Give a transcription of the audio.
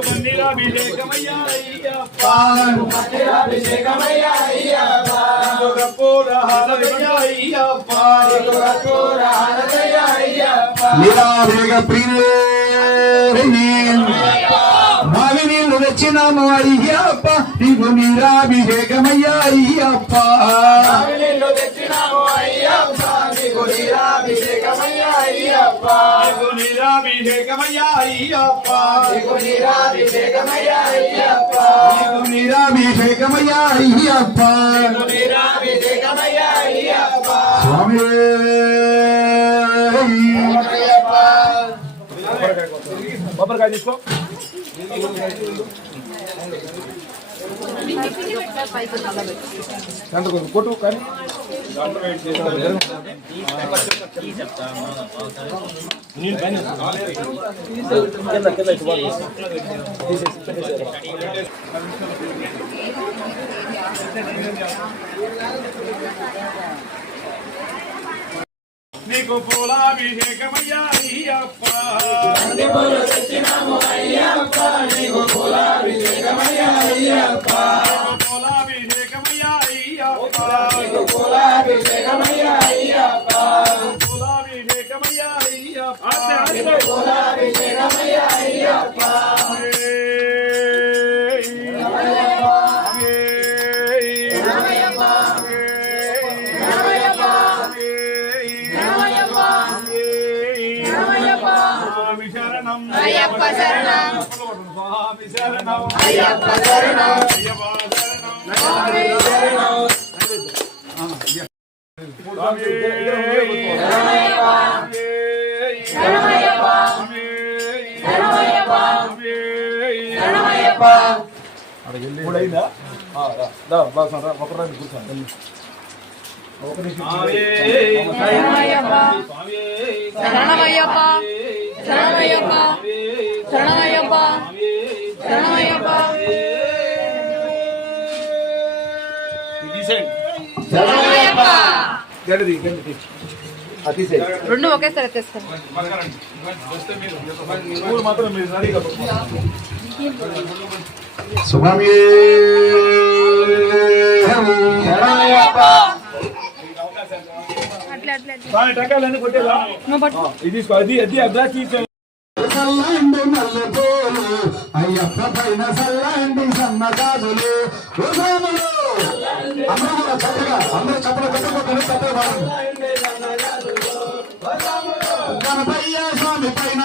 మందిరాభిషేకమయ్యా అయ్యప్ప మందిరాభిషేకమయ్యా అయ్యప్ప కర్పూర హారతయ్యా అయ్యప్ప కర్పూర హారతయ్యా అయ్యప్ప నీరావేగ ప్రియులే మావి నీళ్ళు తెచ్చినాము అయ్యప్ప నీకు నీరాభిషేకమయ్యా అయ్యప్ప తెచ్చినాము అయ్యప్ప నీకు నీరాభిషేకమయ్యా అయ్యప్ప నీరాభిషేకమయ్యా అయ్యప్ప నీకు నీరాభిషేకమయ్యా అయ్యప్ప నీకు నీరాభిషేకమయ్యా అయ్యప్ప నీరాభిషేకమయ్యా అయ్యప్ప స్వామి కొబ్బరికాయ తీసుకో కొట్టు కానీ నీకు పూలాభిషేకమయ్యా అయ్యప్ప తెచ్చినాము అయ్యప్ప నీకు పూలాభిషేకమయ్యా అయ్యప్ప పూలాభిషేకమయ్యా అయ్యప్ప నీకు పూలాభిషేకమయ్యా అయ్యప్ప పూలాభిషేకమయ్యా అయ్యప్ప నీకు పూలాభిషేకమయ్యా అయ్యప్ప అయ్యప్ప శరణం స్వామి శరణం అయ్యప్ప శరణం అయ్యప్ప అయిందా ఒకరాన్ని కూర్చోండి శరణమయ్యప్ప శరణమయ్యప్ప శరణమయ్యప్ప శరణమయ్యప్ప శరణమయ్యప్ప శరణమయ్యప్ప రెండు ఒకేసారి ఎత్తేస్తాను మాత్రం మీరు రెడీగా స్వామి టకాలన్నీ కొట్టేదా ఇది తీసుకో అది అది అబ్రాకి సల్లండి మల్లెపూలు అయ్యప్ప పైన సల్లండి సన్నగాజులు అందరూ కూడా చక్కగా అందరూ చప్పలు పెట్టుకోకుండా చప్పలు గణపయ్య స్వామి పైన